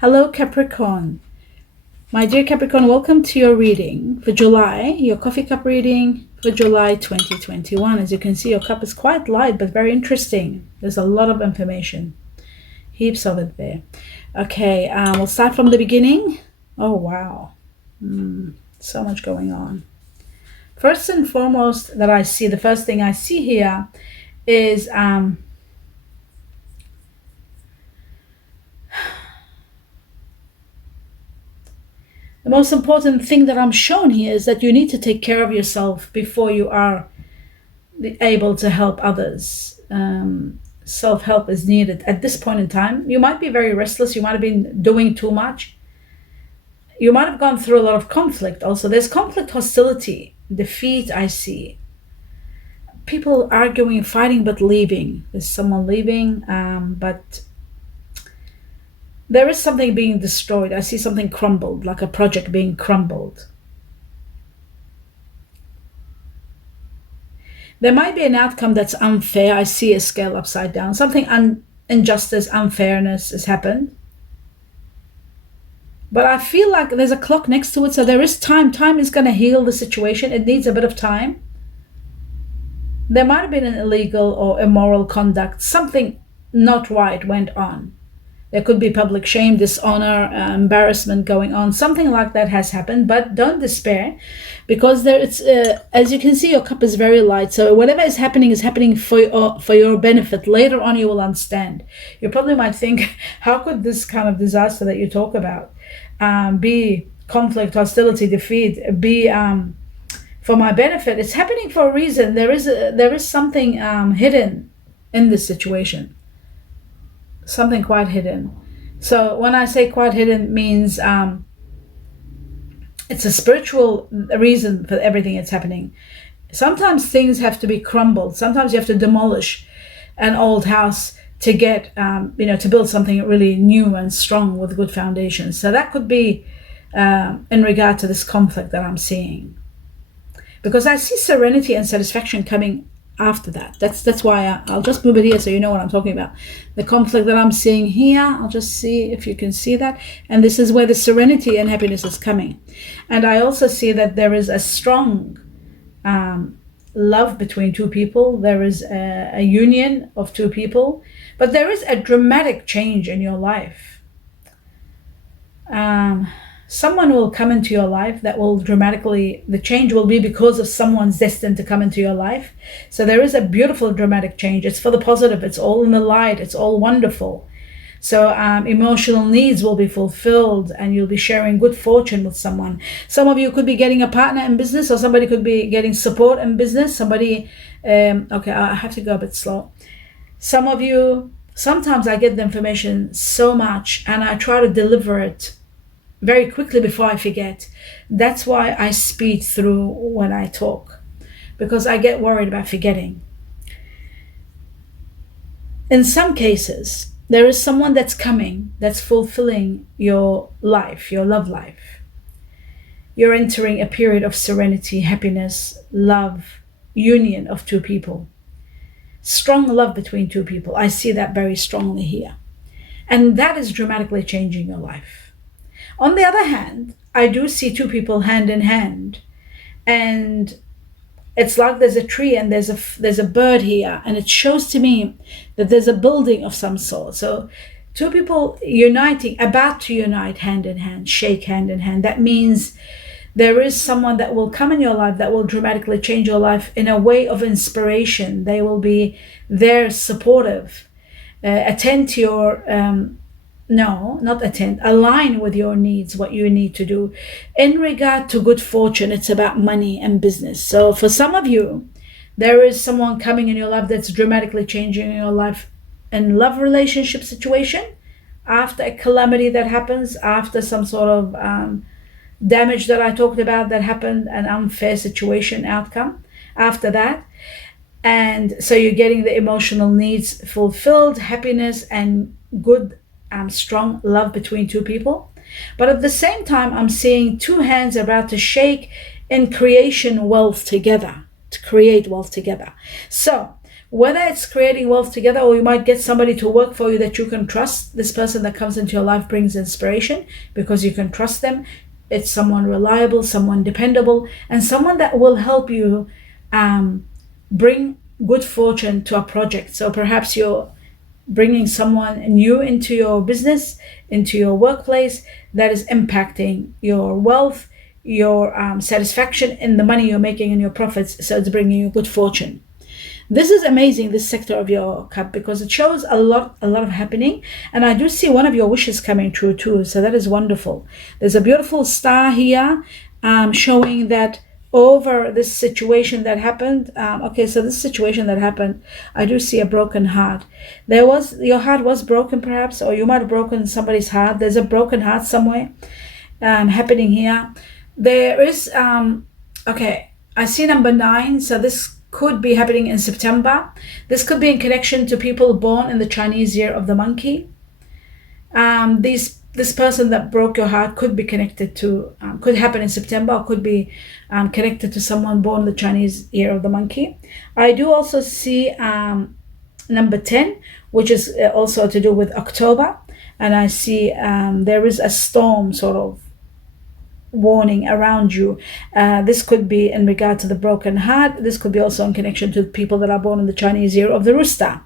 Hello, Capricorn. My dear Capricorn, welcome to your reading for July, your coffee cup reading for July 2021. As you can see, your cup is quite light, but very interesting. There's a lot of information, heaps of it there. Okay, we'll start from the beginning. Oh, wow. So much going on. First and foremost that I see, the first thing I see here is the most important thing that I'm shown here is that you need to take care of yourself before you are able to help others. Self-help is needed at this point in time. You might be very restless. You might have been doing too much. You might have gone through a lot of conflict also. There's conflict, hostility, defeat I see. People arguing, fighting, but leaving. There's someone leaving, but there is something being destroyed. I see something crumbled, like a project being crumbled. There might be an outcome that's unfair. I see a scale upside down. Something injustice, unfairness has happened. But I feel like there's a clock next to it, so there is time. Time is going to heal the situation. It needs a bit of time. There might have been an illegal or immoral conduct. Something not right went on. There could be public shame, dishonor, embarrassment going on. Something like that has happened, but don't despair, because as you can see, your cup is very light. So whatever is happening for your benefit. Later on, you will understand. You probably might think, how could this kind of disaster that you talk about be conflict, hostility, defeat, be for my benefit? It's happening for a reason. There is something hidden in this situation. Something quite hidden. So when I say quite hidden, means it's a spiritual reason for everything that's happening. Sometimes things have to be crumbled. Sometimes you have to demolish an old house to get to build something really new and strong with good foundations. So that could be in regard to this conflict that I'm seeing, because I see serenity and satisfaction coming after that. That's why I'll just move it here so you know what I'm talking about. The conflict that I'm seeing here, I'll just see if you can see that. And this is where the serenity and happiness is coming. And I also see that there is a strong love between two people. There is a union of two people, but there is a dramatic change in your life. Someone will come into your life that will the change will be because of someone's destined to come into your life. So there is a beautiful dramatic change. It's for the positive. It's all in the light. It's all wonderful. So emotional needs will be fulfilled, and you'll be sharing good fortune with someone. Some of you could be getting a partner in business, or somebody could be getting support in business. Somebody, okay, I have to go a bit slow. Some of you, sometimes I get the information so much and I try to deliver it very quickly before I forget. That's why I speed through when I talk, because I get worried about forgetting. In some cases, there is someone that's coming, that's fulfilling your life, your love life. You're entering a period of serenity, happiness, love, union of two people. Strong love between two people. I see that very strongly here. And that is dramatically changing your life. On the other hand, I do see two people hand in hand, and it's like there's a tree and there's a bird here, and it shows to me that there's a building of some sort. So two people uniting, about to unite hand in hand, shake hand in hand. That means there is someone that will come in your life that will dramatically change your life in a way of inspiration. They will be there, supportive, attend to your align with your needs, what you need to do. In regard to good fortune, it's about money and business. So for some of you, there is someone coming in your life that's dramatically changing your life in love relationship situation, after a calamity that happens, after some sort of damage that I talked about that happened, an unfair situation outcome after that. And so you're getting the emotional needs fulfilled, happiness and good strong love between two people. But at the same time, I'm seeing two hands about to shake in creation wealth together, to create wealth together. So whether it's creating wealth together, or you might get somebody to work for you that you can trust. This person that comes into your life brings inspiration because you can trust them. It's someone reliable, someone dependable, and someone that will help you bring good fortune to a project. So perhaps you're bringing someone new into your business, into your workplace, that is impacting your wealth, your satisfaction in the money you're making and your profits. So it's bringing you good fortune. This is amazing, this sector of your cup, because it shows a lot of happening. And I do see one of your wishes coming true too. So that is wonderful. There's a beautiful star here showing that over this situation that happened. Okay, so this situation that happened, I do see a broken heart. Your heart was broken perhaps, or you might have broken somebody's heart. There's a broken heart somewhere happening here. There is, okay, I see number 9. So this could be happening in September. This could be in connection to people born in the Chinese year of the monkey. This person that broke your heart could be connected to, could happen in September, or could be connected to someone born in the Chinese year of the monkey. I do also see number 10, which is also to do with October. And I see there is a storm sort of warning around you. This could be in regard to the broken heart. This could be also in connection to people that are born in the Chinese year of the rooster.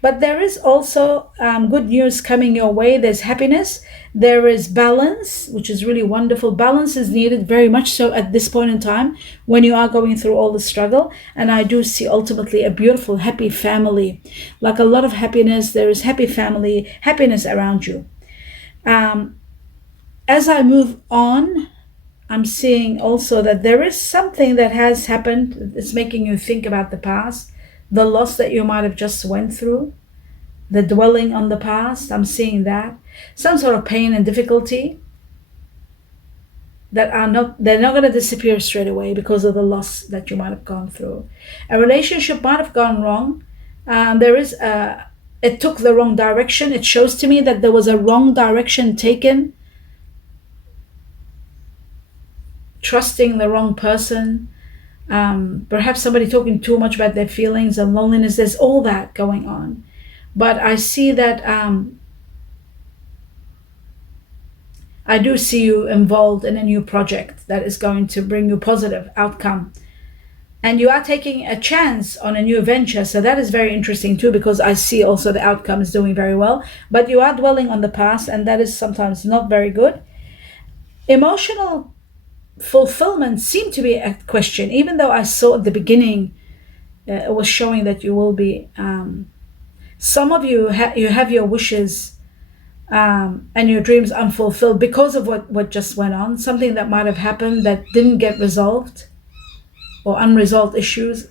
But there is also good news coming your way. There's happiness. There is balance, which is really wonderful. Balance is needed very much so at this point in time when you are going through all the struggle. And I do see ultimately a beautiful, happy family, like a lot of happiness. There is happy family, happiness around you. As I move on, I'm seeing also that there is something that has happened. It's making you think about the past, the loss that you might have just went through, the dwelling on the past. I'm seeing that. Some sort of pain and difficulty that they're not going to disappear straight away because of the loss that you might have gone through. A relationship might have gone wrong. It took the wrong direction. It shows to me that there was a wrong direction taken. Trusting the wrong person, perhaps somebody talking too much about their feelings and loneliness. There's all that going on. But I see that I do see you involved in a new project that is going to bring you positive outcome. And you are taking a chance on a new venture. So that is very interesting too, because I see also the outcome is doing very well. But you are dwelling on the past, and that is sometimes not very good. Emotional fulfillment seemed to be a question, even though I saw at the beginning it was showing that you will be. Some of you you have your wishes and your dreams unfulfilled because of what just went on, something that might have happened that didn't get resolved, or unresolved issues.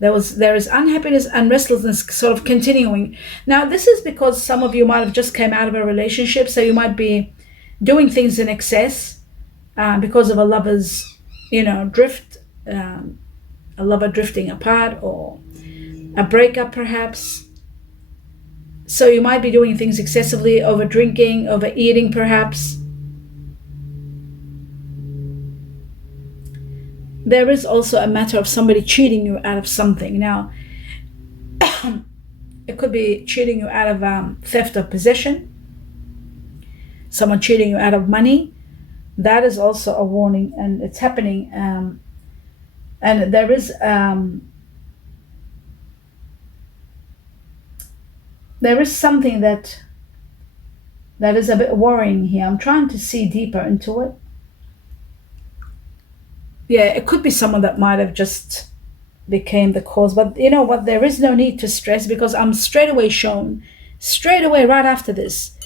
There is unhappiness and restlessness sort of continuing. Now this is because some of you might have just came out of a relationship, so you might be doing things in excess because of a lover's drift, a lover drifting apart, or a breakup perhaps. So you might be doing things excessively, over drinking, overeating perhaps. There is also a matter of somebody cheating you out of something. Now, it could be cheating you out of theft of possession, someone cheating you out of money. That is also a warning, and it's happening. And there is something that is a bit worrying here. I'm trying to see deeper into it. Yeah, it could be someone that might have just became the cause. But you know what? There is no need to stress, because I'm straight away shown, right after this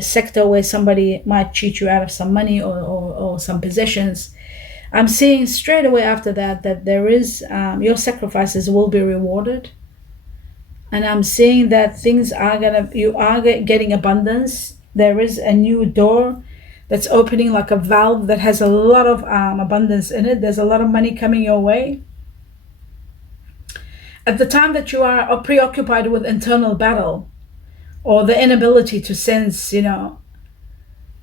sector where somebody might cheat you out of some money or some possessions. I'm seeing straight away after that there is your sacrifices will be rewarded. And I'm seeing that you are getting abundance. There is a new door that's opening, like a valve that has a lot of abundance in it. There's a lot of money coming your way. At the time that you are preoccupied with internal battle, or the inability to sense,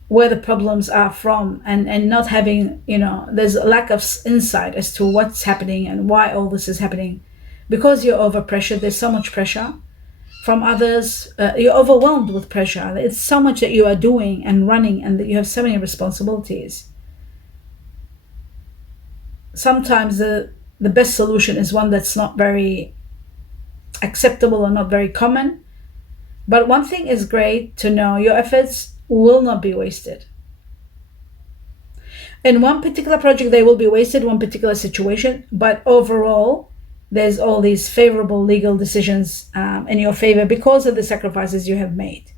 where the problems are from, and not having, there's a lack of insight as to what's happening and why all this is happening. because you're overpressured. There's so much pressure from others. You're overwhelmed with pressure. It's so much that you are doing and running, and that you have so many responsibilities. Sometimes the best solution is one that's not very acceptable or not very common. But one thing is great to know: your efforts will not be wasted. In one particular project, they will be wasted, one particular situation, but overall, there's all these favorable legal decisions in your favor because of the sacrifices you have made,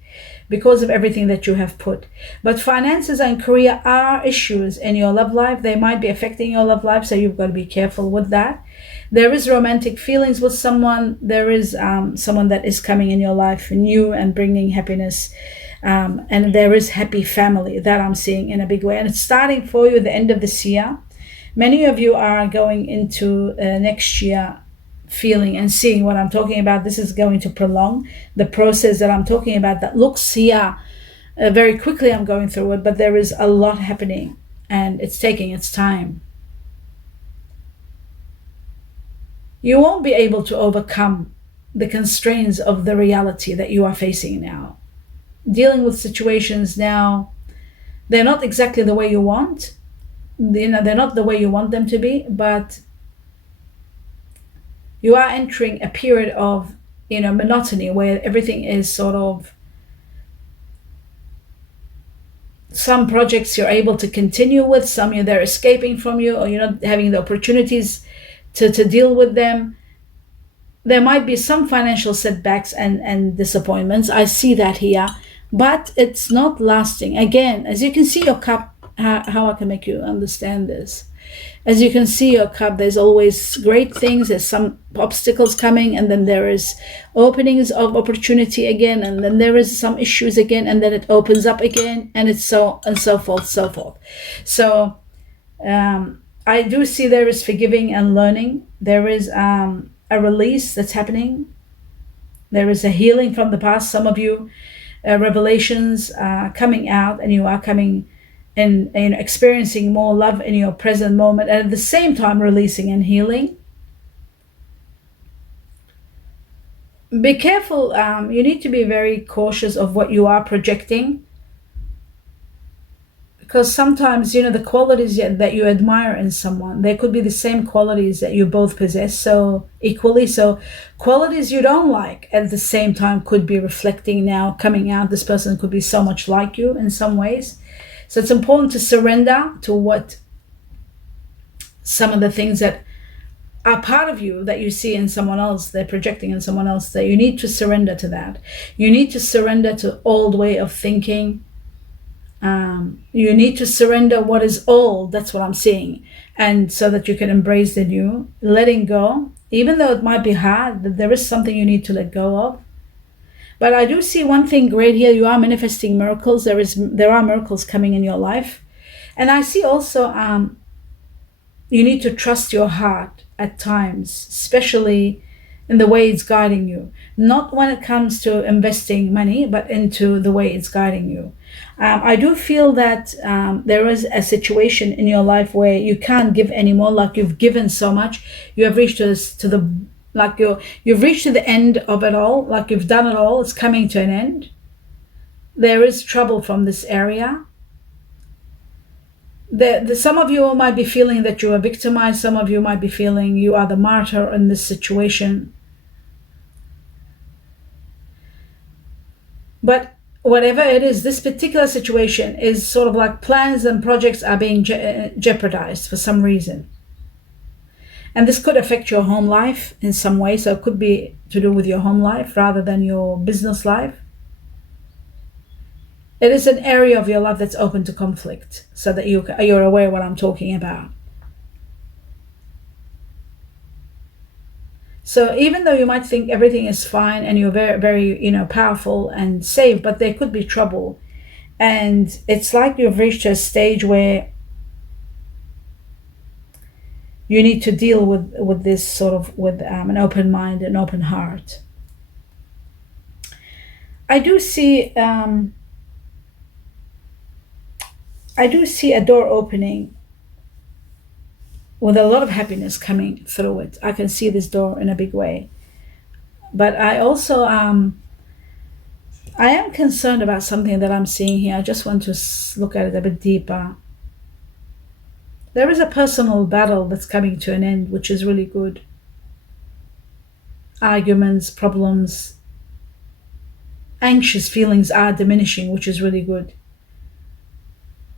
because of everything that you have put. But finances and career are issues in your love life. They might be affecting your love life, so you've got to be careful with that. There is romantic feelings with someone. There is someone that is coming in your life new and bringing happiness. And there is happy family that I'm seeing in a big way. And it's starting for you at the end of this year. Many of you are going into next year feeling and seeing what I'm talking about. This is going to prolong the process that I'm talking about that looks here very quickly. I'm going through it, but there is a lot happening and it's taking its time. You won't be able to overcome the constraints of the reality that you are facing now. Dealing with situations now, they're not exactly the way you want. They're not the way you want them to be, but you are entering a period of monotony where everything is sort of, some projects you're able to continue with, some they're escaping from you, or you're not having the opportunities to deal with them. There might be some financial setbacks and disappointments. I see that here, but it's not lasting. Again, as you can see your cup, how I can make you understand this. As you can see your cup, there's always great things. There's some obstacles coming, and then there is openings of opportunity again, and then there is some issues again, and then it opens up again, and it's so and so forth, so forth. So I do see there is forgiving and learning. There is a release that's happening. There is a healing from the past. Some of you, revelations coming out, and you are coming and experiencing more love in your present moment, and at the same time releasing and healing. Be careful. You need to be very cautious of what you are projecting, because sometimes the qualities that you admire in someone, they could be the same qualities that you both possess so equally. So qualities you don't like at the same time could be reflecting now, coming out. This person could be so much like you in some ways. So it's important to surrender to what some of the things that are part of you that you see in someone else, they're projecting in someone else, that you need to surrender to that. You need to surrender to old way of thinking. You need to surrender what is old. That's what I'm seeing. And so that you can embrace the new, letting go, even though it might be hard, that there is something you need to let go of. But I do see one thing great here. You are manifesting miracles. There are miracles coming in your life. And I see also you need to trust your heart at times, especially in the way it's guiding you. Not when it comes to investing money, but into the way it's guiding you. I do feel that there is a situation in your life where you can't give anymore, like you've given so much. You have reached you've reached to the end of it all, like you've done it all. It's coming to an end. There is trouble from this area. Some of you might be feeling that you are victimized. Some of you might be feeling you are the martyr in this situation. But whatever it is, this particular situation is sort of like plans and projects are being jeopardized for some reason. And this could affect your home life in some way. So it could be to do with your home life rather than your business life. It is an area of your life that's open to conflict, so that you're aware of what I'm talking about. So even though you might think everything is fine and you're very, very, powerful and safe, but there could be trouble. And it's like you've reached a stage where you need to deal with this sort of with an open mind, an open heart. I do see a door opening with a lot of happiness coming through it. I can see this door in a big way. But I also I am concerned about something that I'm seeing here. I just want to look at it a bit deeper. There is a personal battle that's coming to an end, which is really good. Arguments, problems, anxious feelings are diminishing, which is really good.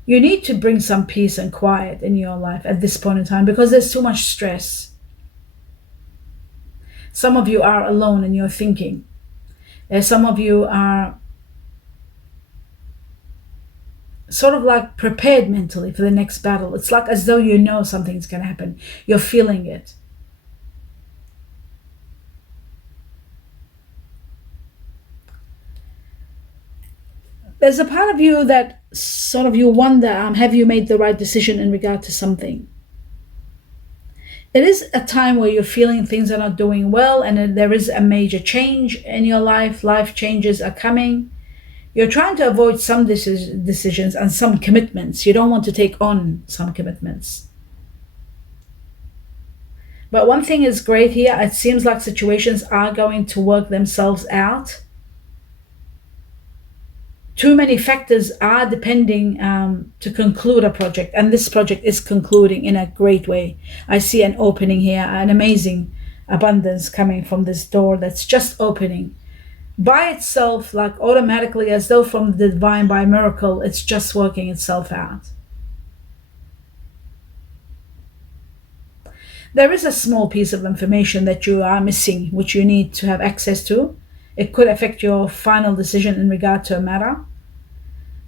You need to bring some peace and quiet in your life at this point in time because there's too much stress. Some of you are alone in your thinking. Some of you are sort of like prepared mentally for the next battle. It's like as though you know something's going to happen. You're feeling it. There's a part of you that sort of you wonder, have you made the right decision in regard to something? It is a time where you're feeling things are not doing well and there is a major change in your life. Life changes are coming. You're trying to avoid some decisions and some commitments. You don't want to take on some commitments. But one thing is great here. It seems like situations are going to work themselves out. Too many factors are depending to conclude a project, and this project is concluding in a great way. I see an opening here, an amazing abundance coming from this door that's just opening by itself, like automatically, as though from the divine, by miracle. It's just working itself out. There is a small piece of information that you are missing, which you need to have access to. It could affect your final decision in regard to a matter.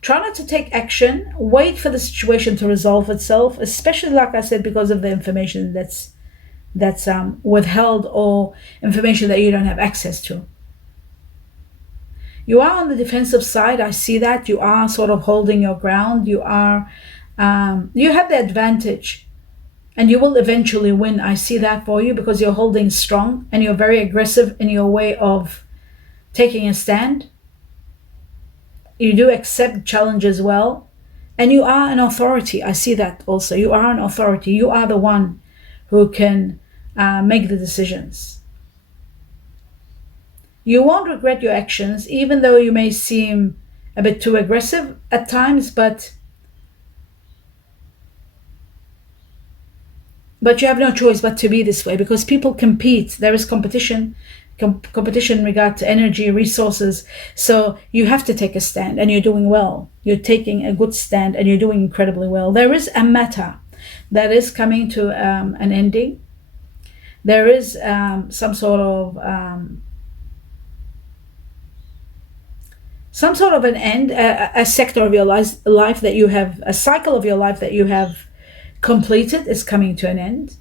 Try not to take action. Wait for the situation to resolve itself, especially, like I said, because of the information that's withheld or information that you don't have access to. You are on the defensive side. I see that. You are sort of holding your ground. You have the advantage and you will eventually win. I see that for you because you're holding strong and you're very aggressive in your way of taking a stand. You do accept challenges well, and you are an authority. I see that also. You are an authority. You are the one who can make the decisions. You won't regret your actions, even though you may seem a bit too aggressive at times, but you have no choice but to be this way because people compete. There is competition in regard to energy, resources. So you have to take a stand, and you're doing well. You're taking a good stand, and you're doing incredibly well. There is a matter that is coming to an ending. There is some sort of an end, a sector of your life that you have, a cycle of your life that you have completed is coming to an end.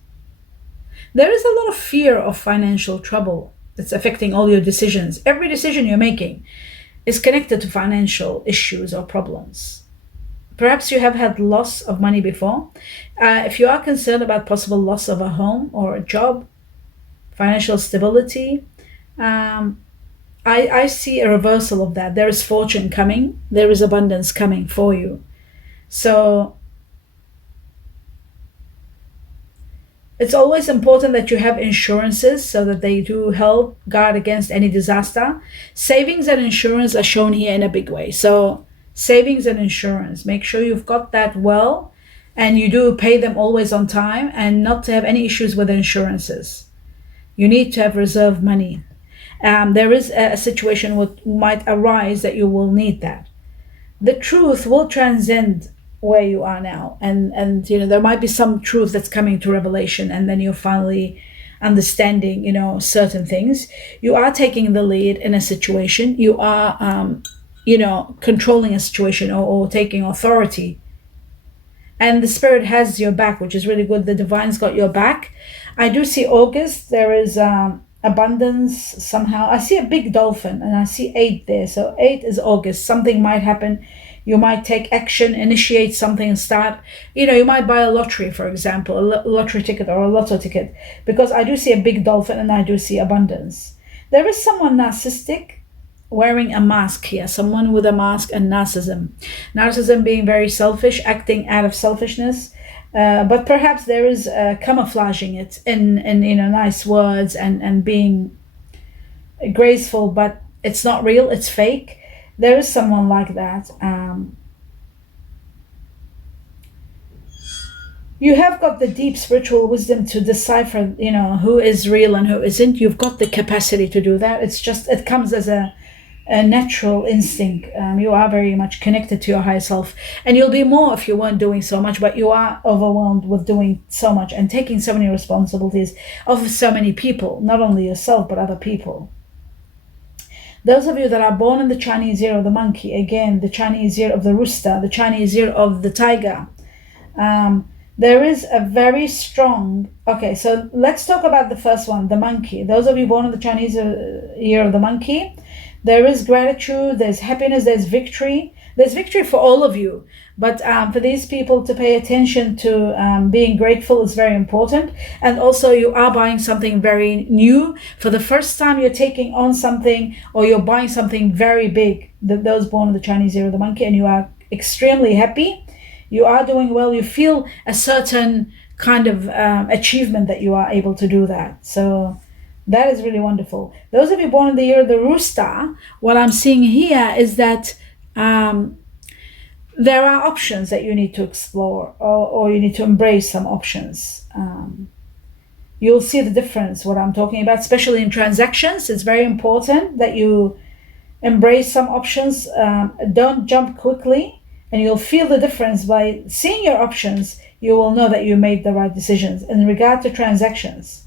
There is a lot of fear of financial trouble that's affecting all your decisions. Every decision you're making is connected to financial issues or problems. Perhaps you have had loss of money before. If you are concerned about possible loss of a home or a job, financial stability, I see a reversal of that. There is fortune coming. There is abundance coming for you. So it's always important that you have insurances so that they do help guard against any disaster. Savings and insurance are shown here in a big way. So savings and insurance, make sure you've got that well and you do pay them always on time and not to have any issues with insurances. You need to have reserve money. There is a situation that might arise that you will need that. The truth will transcend where you are now, and there might be some truth that's coming to revelation, and then you're finally understanding certain things. You are taking the lead in a situation. You are controlling a situation or taking authority, and the spirit has your back, which is really good. The divine's got your back. I do see August. There is abundance somehow. I see a big dolphin and I see 8 there. So 8 is August. Something might happen. You might take action, initiate something, and start. You might buy a lottery, for example, a lottery ticket or a lotto ticket, because I do see a big dolphin and I do see abundance. There is someone narcissistic wearing a mask here, someone with a mask and narcissism. Narcissism being very selfish, acting out of selfishness. But perhaps there is camouflaging it in nice words and being graceful, but it's not real, it's fake. There is someone like that. You have got the deep spiritual wisdom to decipher, who is real and who isn't. You've got the capacity to do that. It's just, it comes as a natural instinct. You are very much connected to your higher self, and you'll be more if you weren't doing so much, but you are overwhelmed with doing so much and taking so many responsibilities of so many people, not only yourself, but other people. Those of you that are born in the Chinese year of the monkey, again, the Chinese year of the rooster, the Chinese year of the tiger, there is a very strong, okay, so let's talk about the first one, the monkey. Those of you born in the Chinese year of the monkey, there is gratitude, there's happiness, there's victory. There's victory for all of you. But for these people to pay attention to being grateful is very important. And also you are buying something very new. For the first time you're taking on something, or you're buying something very big, those born in the Chinese year of the monkey, and you are extremely happy. You are doing well. You feel a certain kind of achievement that you are able to do that. So that is really wonderful. Those of you born in the year of the rooster, what I'm seeing here is that there are options that you need to explore, or you need to embrace some options. You'll see the difference, what I'm talking about, especially in transactions. It's very important that you embrace some options. Don't jump quickly, and you'll feel the difference by seeing your options. You will know that you made the right decisions. In regard to transactions,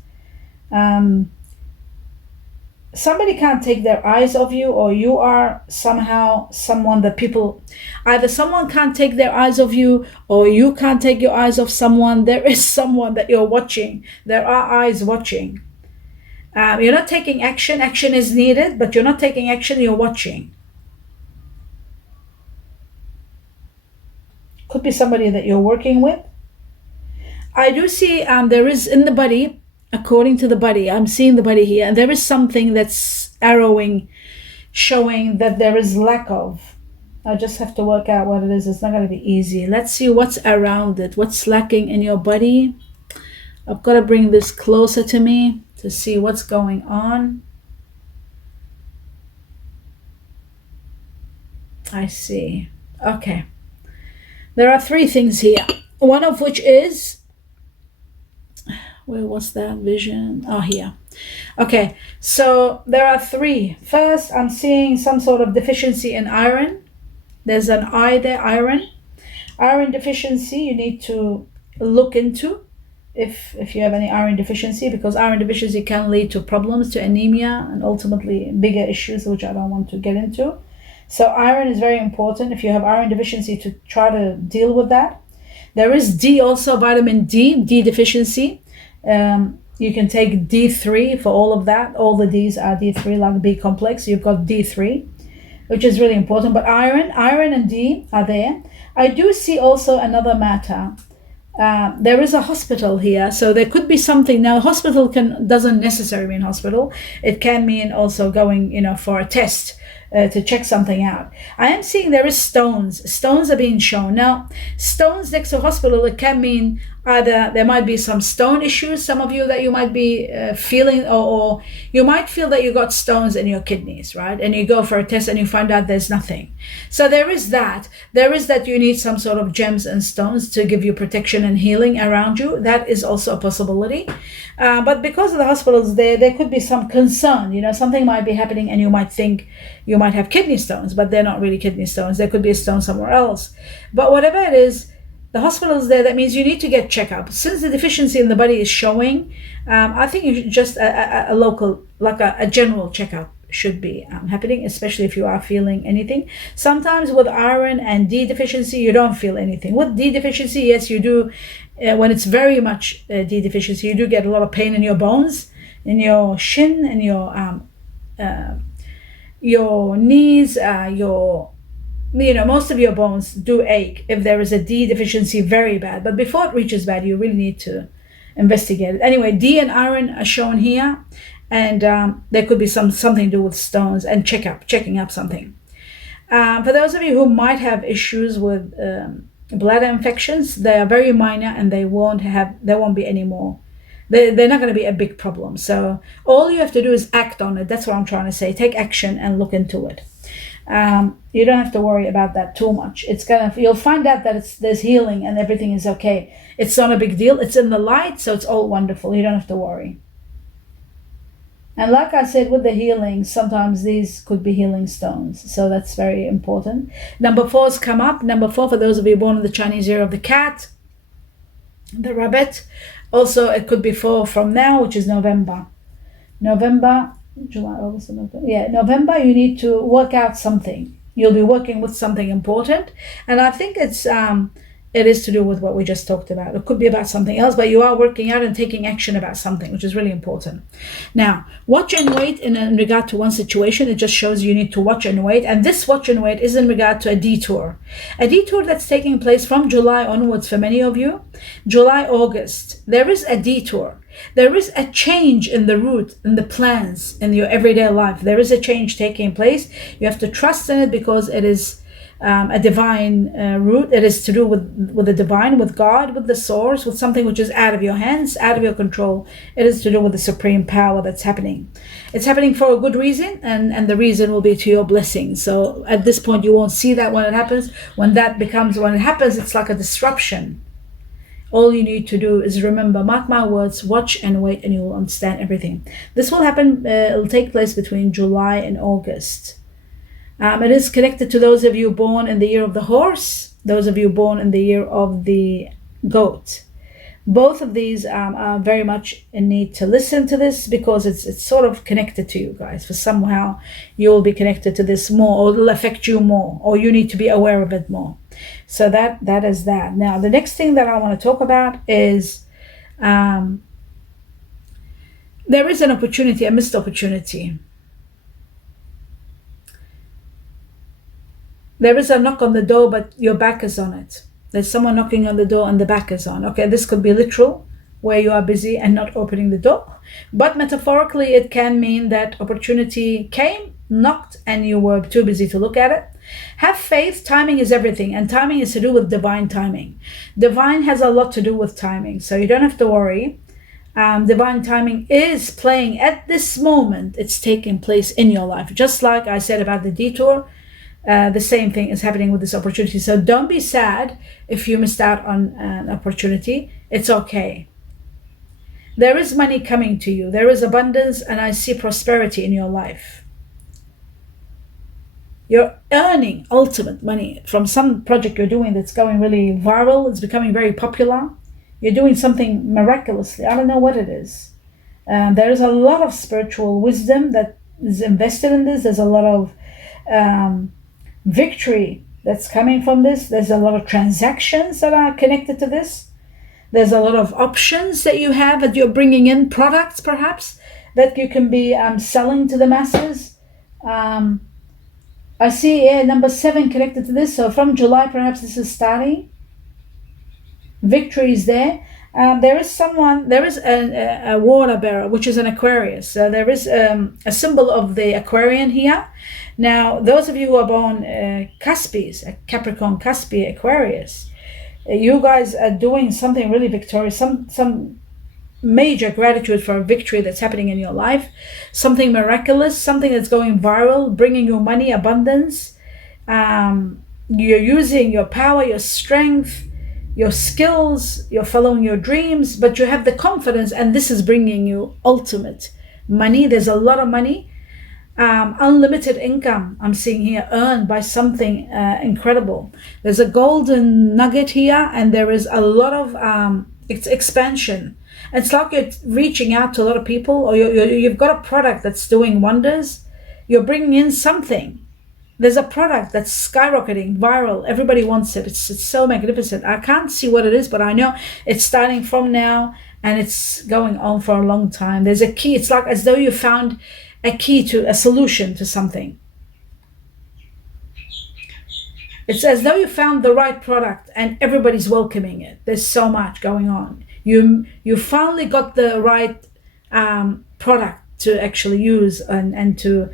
somebody can't take their eyes off you, or you are somehow someone that people, either someone can't take their eyes off you, or you can't take your eyes off someone. There is someone that you're watching. There are eyes watching. You're not taking action. Action is needed, but you're not taking action, you're watching. Could be somebody that you're working with. I do see there is in the body, according to the body, I'm seeing the body here, and there is something that's arrowing, showing that there is lack of. I just have to work out what it is. It's not going to be easy. Let's see what's around it. What's lacking in your body? I've got to bring this closer to me to see what's going on. I see. Okay. There are three things here. One of which is, where was that vision? Oh, here. Okay, so there are three. First, I'm seeing some sort of deficiency in iron. There's an I there, iron. Iron deficiency, you need to look into if you have any iron deficiency, because iron deficiency can lead to problems, to anemia, and ultimately bigger issues, which I don't want to get into. So iron is very important if you have iron deficiency, to try to deal with that. There is D also, vitamin D deficiency. You can take D3 for all of that. All the Ds are D3, like B complex. You've got D3, which is really important. But iron and D are there. I do see also another matter. There is a hospital here, so there could be something. Now, hospital doesn't necessarily mean hospital. It can mean also going, for a test. To check something out. I am seeing there is stones. Stones are being shown. Now, stones next to hospital, it can mean either there might be some stone issues, some of you that you might be feeling, or you might feel that you got stones in your kidneys, right? And you go for a test and you find out there's nothing. So there is that. There is that you need some sort of gems and stones to give you protection and healing around you. That is also a possibility. But because of the hospitals there could be some concern. Something might be happening and you might think you might have kidney stones, but they're not really kidney stones. There could be a stone somewhere else. But whatever it is, the hospital is there. That means you need to get checkup. Since the deficiency in the body is showing, I think you should just a local, like a general checkup should be happening, especially if you are feeling anything. Sometimes with iron and D deficiency, you don't feel anything. With D deficiency, yes, you do. When it's very much D deficiency, you do get a lot of pain in your bones, in your shin, in your knees, most of your bones do ache if there is a D deficiency very bad. But before it reaches bad, you really need to investigate it. Anyway, D and iron are shown here, and there could be something to do with stones and checking up something. For those of you who might have issues with bladder infections, they are very minor and there won't be any more. They're not going to be a big problem. So all you have to do is act on it. That's what I'm trying to say. Take action and look into it. You don't have to worry about that too much. You'll find out that there's healing and everything is okay. It's not a big deal. It's in the light, so it's all wonderful. You don't have to worry. And like I said, with the healing, sometimes these could be healing stones. So that's very important. Number 4 has come up. Number 4, for those of you born in the Chinese year of the cat, the rabbit. Also, it could be 4 from now, which is November. November, July, August, November. Yeah, November, you need to work out something. You'll be working with something important. And I think it is to do with what we just talked about. It could be about something else, but you are working out and taking action about something, which is really important. Now, watch and wait in regard to one situation. It just shows you need to watch and wait. And this watch and wait is in regard to a detour. A detour that's taking place from July onwards for many of you. July, August. There is a detour. There is a change in the route, in the plans, in your everyday life. There is a change taking place. You have to trust in it because it is a divine route. It is to do with the divine, with God, with the source, with something which is out of your hands, out of your control. It is to do with the supreme power that's happening. It's happening for a good reason, and the reason will be to your blessing. So at this point, you won't see that when it happens. When it happens, it's like a disruption. All you need to do is remember, mark my words, watch and wait, and you will understand everything. This will happen, it'll take place between July and August. It is connected to those of you born in the year of the horse, those of you born in the year of the goat. Both of these are very much in need to listen to this because it's sort of connected to you guys. For somehow you will be connected to this more, or it'll affect you more, or you need to be aware of it more. So that is that. Now, the next thing that I want to talk about is there is an opportunity, a missed opportunity. There is a knock on the door, but your back is on it. There's someone knocking on the door and the back is on. Okay, this could be literal, where you are busy and not opening the door. But metaphorically, it can mean that opportunity came, knocked, and you were too busy to look at it. Have faith. Timing is everything, and timing is to do with divine timing. Divine has a lot to do with timing, so you don't have to worry. Divine timing is playing at this moment. It's taking place in your life. Just like I said about the detour, the same thing is happening with this opportunity. So don't be sad if you missed out on an opportunity. It's okay. There is money coming to you. There is abundance, and I see prosperity in your life. You're earning ultimate money from some project you're doing that's going really viral. It's becoming very popular. You're doing something miraculously. I don't know what it is. There is a lot of spiritual wisdom that is invested in this. There's a lot of victory that's coming from this. There's a lot of transactions that are connected to this. There's a lot of options that you have, that you're bringing in, products perhaps that you can be selling to the masses. I see number 7 connected to this. So from July, perhaps this is starting. Victory is there. There is a water bearer, which is an Aquarius. There is a symbol of the Aquarian here. Now, those of you who are born Caspies, Capricorn, Caspi, Aquarius, you guys are doing something really victorious, some major gratitude for a victory that's happening in your life, something miraculous, something that's going viral, bringing you money, abundance. You're using your power, your strength, your skills, you're following your dreams, but you have the confidence, and this is bringing you ultimate money. There's a lot of money, unlimited income I'm seeing here, earned by something incredible. There's a golden nugget here, and there is a lot of expansion. It's like you're reaching out to a lot of people, or you've got a product that's doing wonders. You're bringing in something. There's a product that's skyrocketing, viral. Everybody wants it. It's so magnificent. I can't see what it is, but I know it's starting from now, and it's going on for a long time. There's a key. It's like as though you found a key to a solution to something. It's as though you found the right product, and everybody's welcoming it. There's so much going on. You finally got the right product to actually use and to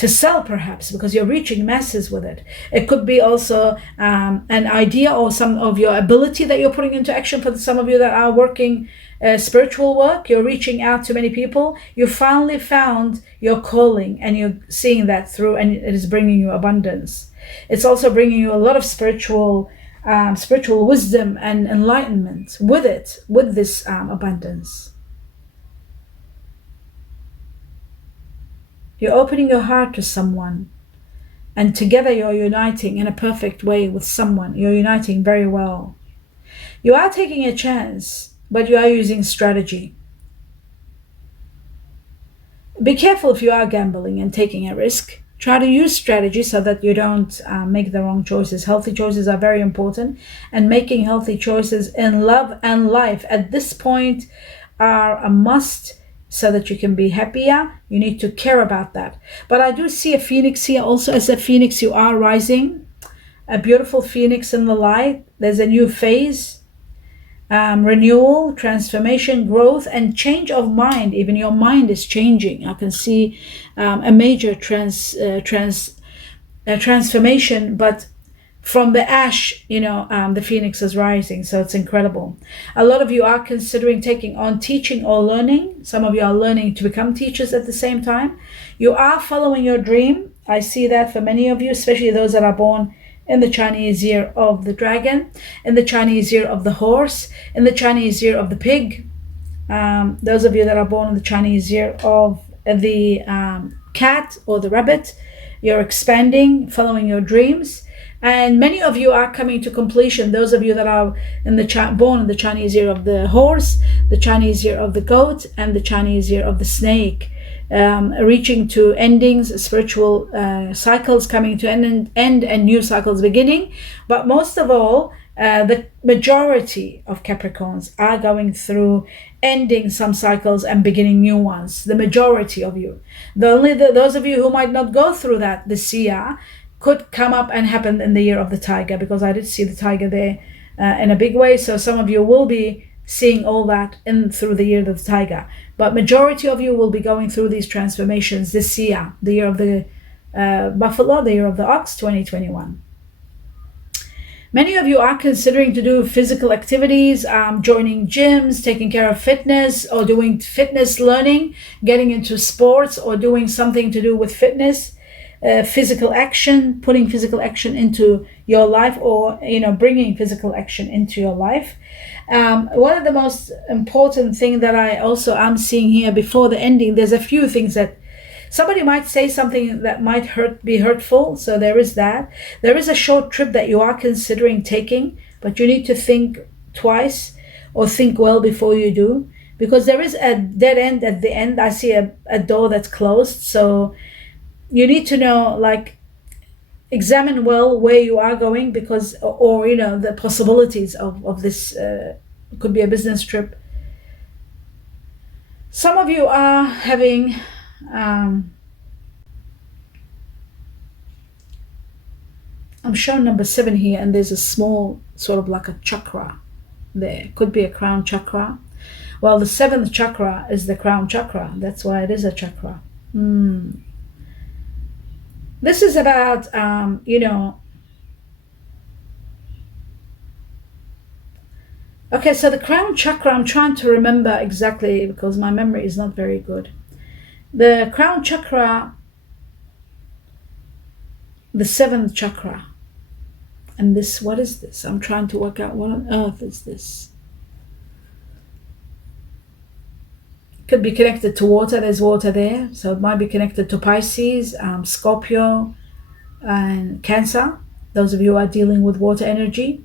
to sell, perhaps because you're reaching masses with it. It could be also an idea or some of your ability that you're putting into action. For some of you that are working spiritual work, you're reaching out to many people. You finally found your calling, and you're seeing that through, and it is bringing you abundance. It's also bringing you a lot of spiritual wisdom and enlightenment with it, with this abundance. You're opening your heart to someone, and together you're uniting in a perfect way with someone. You're uniting very well. You are taking a chance, but you are using strategy. Be careful if you are gambling and taking a risk. Try to use strategy so that you don't make the wrong choices. Healthy choices are very important, and making healthy choices in love and life at this point are a must. So that you can be happier, you need to care about that. But I do see a phoenix here also. As a phoenix, you are rising, a beautiful phoenix in the light. There's a new phase, renewal, transformation, growth, and change of mind. Even your mind is changing. I can see a major transformation, but from the ash, the phoenix is rising, so it's incredible. A lot of you are considering taking on teaching or learning. Some of you are learning to become teachers at the same time. You are following your dream. I see that for many of you, especially those that are born in the Chinese year of the dragon, in the Chinese year of the horse, in the Chinese year of the pig. Those of you that are born in the Chinese year of the cat or the rabbit, you're expanding, following your dreams. And many of you are coming to completion. Those of you that are born in the Chinese year of the horse, the Chinese year of the goat, and the Chinese year of the snake, reaching to endings, spiritual cycles coming to an end, and new cycles beginning. But most of all, the majority of Capricorns are going through ending some cycles and beginning new ones. The majority of you. Those of you who might not go through that this year could come up and happen in the year of the tiger, because I did see the tiger there in a big way. So some of you will be seeing all that through the year of the tiger. But majority of you will be going through these transformations this year, the year of the buffalo, the year of the ox, 2021. Many of you are considering to do physical activities, joining gyms, taking care of fitness, or doing fitness learning, getting into sports, or doing something to do with fitness. Physical action, putting physical action into your life, or bringing physical action into your life. One of the most important thing that I also am seeing here before the ending, there's a few things that somebody might say something that might be hurtful. So there is that. There is a short trip that you are considering taking, but you need to think twice or think well before you do, because there is a dead end at the end. I see a door that's closed. So you need to know, examine well where you are going, because, or the possibilities of this. Could be a business trip. Some of you are having I'm shown number 7 here, and there's a small sort of like a chakra there. Could be a crown chakra. Well, the 7th chakra is the crown chakra. That's why it is a chakra. This is about, Okay, so the crown chakra, I'm trying to remember exactly because my memory is not very good. The crown chakra, the 7th chakra. And this, what is this? I'm trying to work out what on earth is this. Could be connected to water. There's water there, so it might be connected to Pisces, Scorpio, and Cancer. Those of you who are dealing with water energy.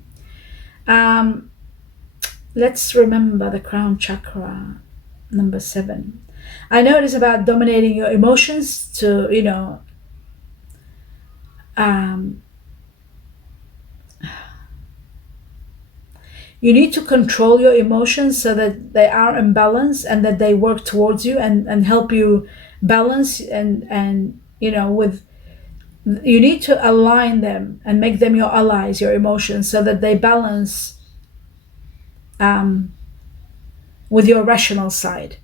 Let's remember the crown chakra, number 7. I know it is about dominating your emotions to, you need to control your emotions so that they are in balance and that they work towards you and help you balance and with, you need to align them and make them your allies, your emotions, so that they balance with your rational side.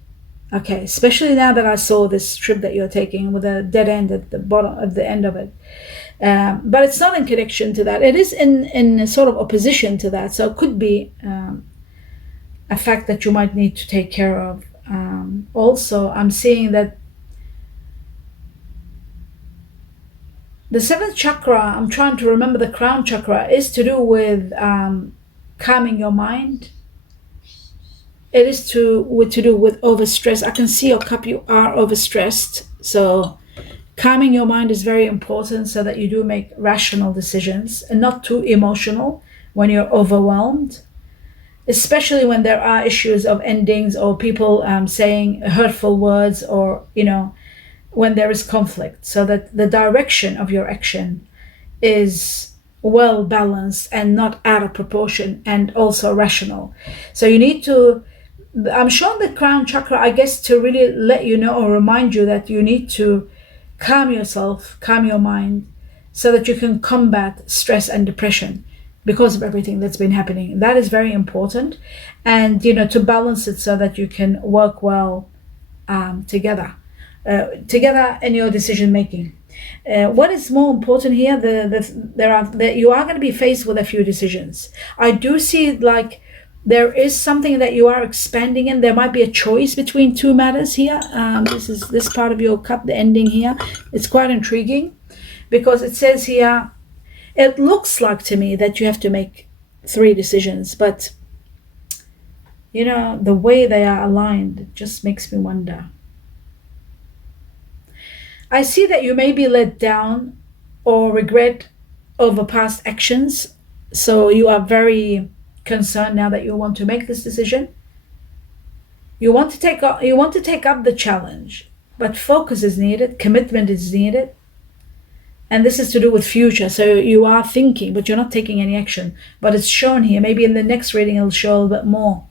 Okay, especially now that I saw this trip that you're taking with a dead end at the bottom, at the end of it. But it's not in connection to that. It is in sort of opposition to that. So it could be a fact that you might need to take care of. Also, I'm seeing that the seventh chakra, I'm trying to remember the crown chakra, is to do with calming your mind. It is to do with overstress. I can see your cup, you are overstressed. So calming your mind is very important so that you do make rational decisions and not too emotional when you're overwhelmed, especially when there are issues of endings or people saying hurtful words, or, when there is conflict, so that the direction of your action is well balanced and not out of proportion, and also rational. So you need to, I'm showing the crown chakra, I guess, to really let you know or remind you that you need to calm yourself, calm your mind, so that you can combat stress and depression because of everything that's been happening. That is very important. And, to balance it so that you can work well together in your decision making. What is more important here? You are going to be faced with a few decisions. I do see like there is something that you are expanding in. There might be a choice between two matters here. This is this part of your cup, the ending here. It's quite intriguing because it says here, it looks like to me that you have to make 3 decisions, but the way they are aligned just makes me wonder. I see that you may be let down or regret over past actions. So you are very concerned now that you want to make this decision. You want to take up the challenge, but focus is needed, commitment is needed. And this is to do with future. So you are thinking, but you're not taking any action. But it's shown here. Maybe in the next reading it'll show a little bit more.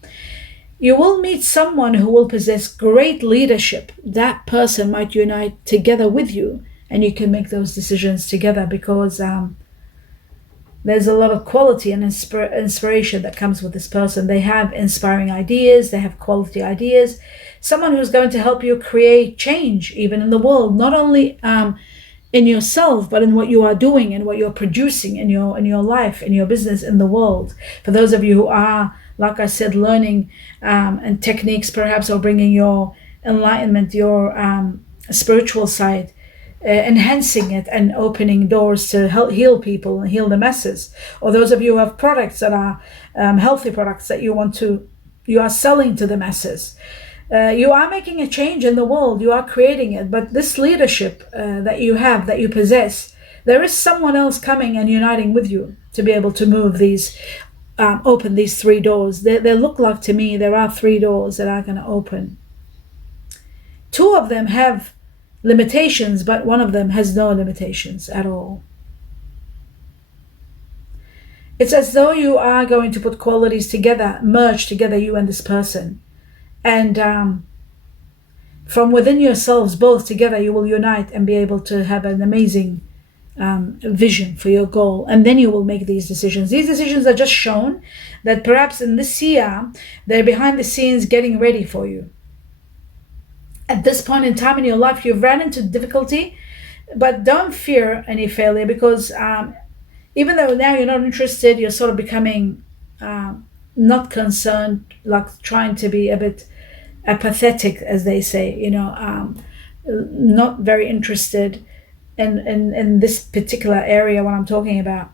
You will meet someone who will possess great leadership. That person might unite together with you, and you can make those decisions together, because there's a lot of quality and inspiration that comes with this person. They have inspiring ideas, they have quality ideas. Someone who's going to help you create change even in the world, not only in yourself, but in what you are doing and what you're producing in your life, in your business, in the world. For those of you who are, like I said, learning and techniques perhaps, or bringing your enlightenment, your spiritual side, enhancing it and opening doors to help heal people and heal the masses. Or those of you who have products that are healthy products that you are selling to the masses. You are making a change in the world, you are creating it, but this leadership that you possess, there is someone else coming and uniting with you to be able to move these, open these 3 doors. They look like to me there are 3 doors that are going to open. 2 of them have limitations, but one of them has no limitations at all. It's as though you are going to put qualities together, merge together, you and this person. And from within yourselves, both together, you will unite and be able to have an amazing vision for your goal. And then you will make these decisions. These decisions are just shown that perhaps in this year, they're behind the scenes getting ready for you. At this point in time in your life, you've ran into difficulty, but don't fear any failure, because even though now you're not interested, you're sort of becoming not concerned, like trying to be a bit apathetic, as they say, not very interested in this particular area, what I'm talking about.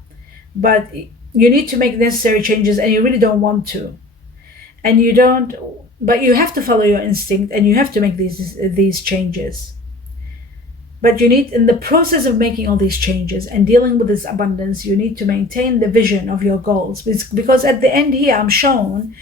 But you need to make necessary changes, and you really don't want to. And you don't, but you have to follow your instinct, and you have to make these changes. But you need, in the process of making all these changes and dealing with this abundance, you need to maintain the vision of your goals. Because at the end here, I'm shown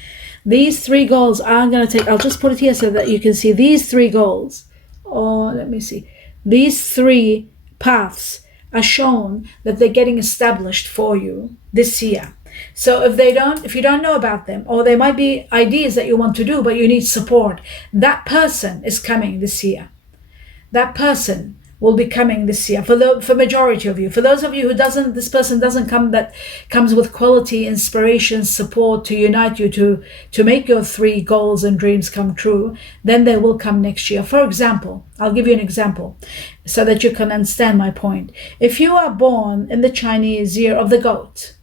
these 3 goals are going to take, I'll just put it here so that you can see these 3 goals. Or let me see. These 3 paths are shown that they're getting established for you this year. So if you don't know about them, or there might be ideas that you want to do, but you need support, that person is coming this year. That person will be coming this year for majority of you. For those of you who this person doesn't come, that comes with quality, inspiration, support to unite you to make your 3 goals and dreams come true, then they will come next year. For example, I'll give you an example so that you can understand my point. If you are born in the Chinese year of the goat,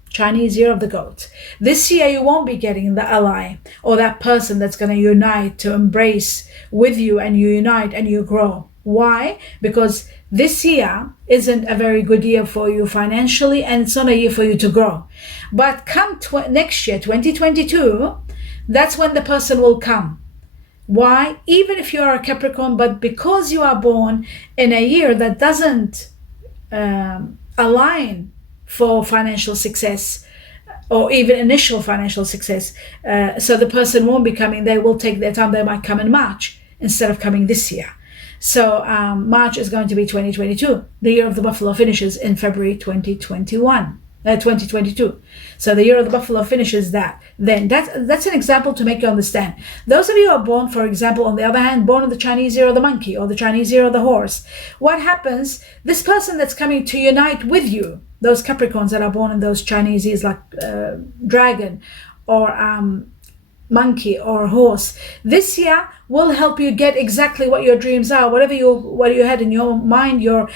this year you won't be getting the ally or that person that's going to unite, to embrace with you, and you unite and you grow. Why? Because this year isn't a very good year for you financially, and it's not a year for you to grow. But come next year, 2022, that's when the person will come. Why? Even if you are a Capricorn, but because you are born in a year that doesn't align for financial success, or even initial financial success, so the person won't be coming. They will take their time. They might come in March instead of coming this year. So March is going to be 2022. The year of the buffalo finishes in February 2022. So the year of the buffalo finishes then. That's an example to make you understand. Those of you who are born, for example, on the other hand, born in the Chinese year of the monkey, or the Chinese year of the horse, what happens? This person that's coming to unite with you, those Capricorns that are born in those Chinese years, like dragon or monkey or horse, this year will help you get exactly what your dreams are, what you had in your mind, your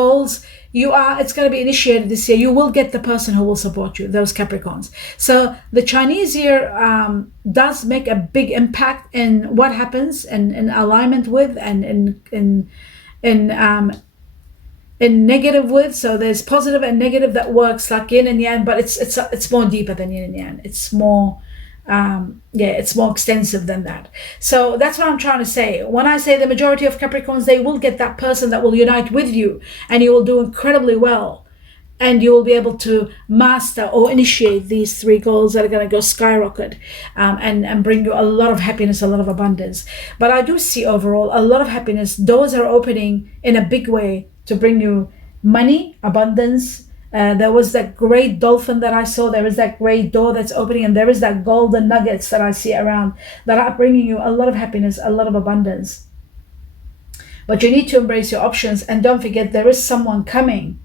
goals. It's going to be initiated this year. You will get the person who will support you, those Capricorns. So the Chinese year does make a big impact in what happens and in alignment with, and in negative with. So there's positive and negative that works like yin and yang, but it's more deeper than yin and yang. It's more it's more extensive than that. So that's what I'm trying to say. When I say the majority of Capricorns, they will get that person that will unite with you, and you will do incredibly well, and you will be able to master or initiate these 3 goals that are going to go skyrocket, and bring you a lot of happiness, a lot of abundance. But I do see overall a lot of happiness. Doors are opening in a big way to bring you money, abundance. There was that great dolphin that I saw. There is that great door that's opening, and there is that golden nuggets that I see around that are bringing you a lot of happiness, a lot of abundance. But you need to embrace your options, and don't forget there is someone coming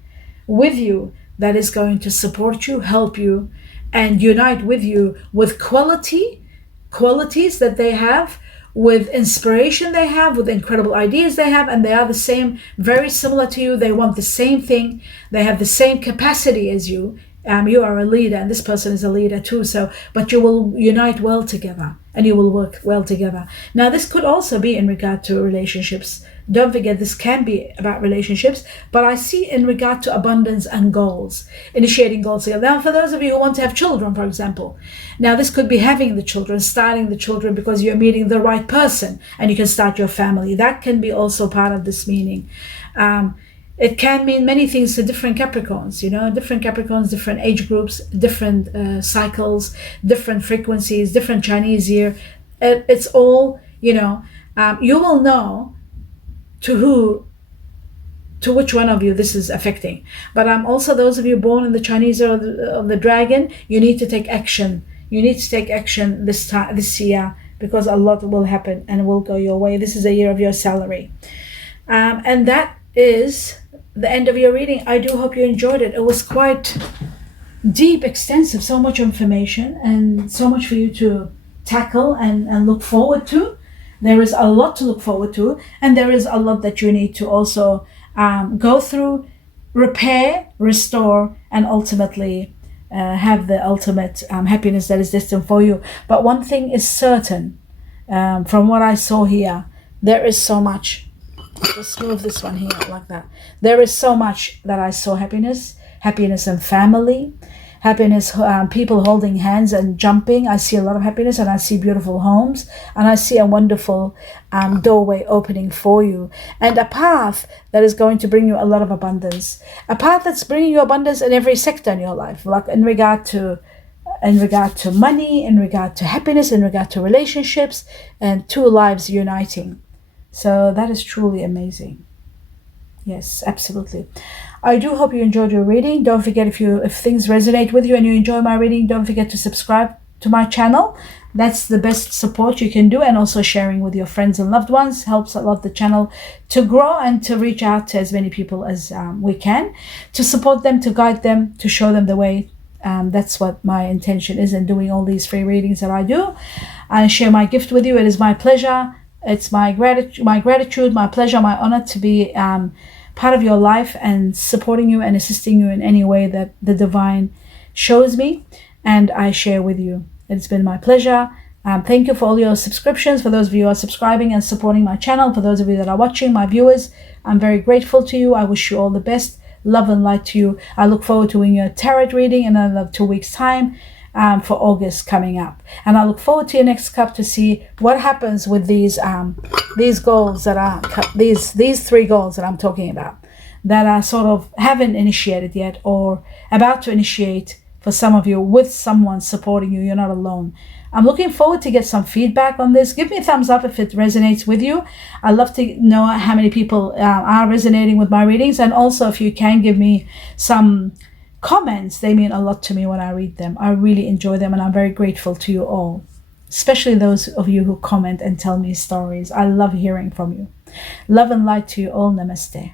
with you that is going to support you, help you, and unite with you with qualities that they have, with inspiration they have, with incredible ideas they have, and they are the same, very similar to you. They want the same thing. They have the same capacity as you. You are a leader, and this person is a leader too. But you will unite well together, and you will work well together. Now, this could also be in regard to relationships. Don't forget, this can be about relationships, but I see in regard to abundance and goals, initiating goals together. Now, for those of you who want to have children, for example, now this could be having the children, starting the children, because you're meeting the right person, and you can start your family. That can be also part of this meaning. It can mean many things to different Capricorns, different Capricorns, different age groups, different cycles, different frequencies, different Chinese year. It's all, you will know to which one of you this is affecting. But also those of you born in the Chinese year of the dragon, you need to take action. You need to take action this year, because a lot will happen and will go your way. This is a year of your salary. And that is the end of your reading. I do hope you enjoyed it. It was quite deep, extensive, so much information and so much for you to tackle and look forward to. There is a lot to look forward to, and there is a lot that you need to also go through, repair, restore, and ultimately have the ultimate happiness that is destined for you. But one thing is certain, from what I saw here, there is so much. Just move this one here like that. There is so much that I saw: happiness in family, happiness, people holding hands and jumping. I see a lot of happiness, and I see beautiful homes, and I see a wonderful doorway opening for you, and a path that is going to bring you a lot of abundance. A path that's bringing you abundance in every sector in your life, like in regard to money, in regard to happiness, in regard to relationships, and 2 lives uniting. So that is truly amazing. Yes, absolutely. I do hope you enjoyed your reading. Don't forget, if things resonate with you and you enjoy my reading, don't forget to subscribe to my channel. That's the best support you can do, and also sharing with your friends and loved ones helps a lot the channel to grow and to reach out to as many people as we can, to support them, to guide them, to show them the way. That's what my intention is in doing all these free readings that I do. I share my gift with you. It is my pleasure. It's my gratitude, my pleasure, my honor to be part of your life and supporting you and assisting you in any way that the divine shows me and I share with you. It's been my pleasure. Thank you for all your subscriptions. For those of you who are subscribing and supporting my channel, for those of you that are watching, my viewers, I'm very grateful to you. I wish you all the best. Love and light to you. I look forward to doing your tarot reading in another 2 weeks' time for August coming up. And I look forward to your next cup to see what happens with these goals that are these 3 goals that I'm talking about, that are sort of haven't initiated yet or about to initiate. For some of you, with someone supporting you, you're not alone. I'm looking forward to get some feedback on this. Give me a thumbs up if it resonates with you. I'd love to know how many people are resonating with my readings. And also, if you can give me some comments, they mean a lot to me when I read them. I really enjoy them, and I'm very grateful to you all, especially those of you who comment and tell me stories. I love hearing from you. Love and light to you all. Namaste.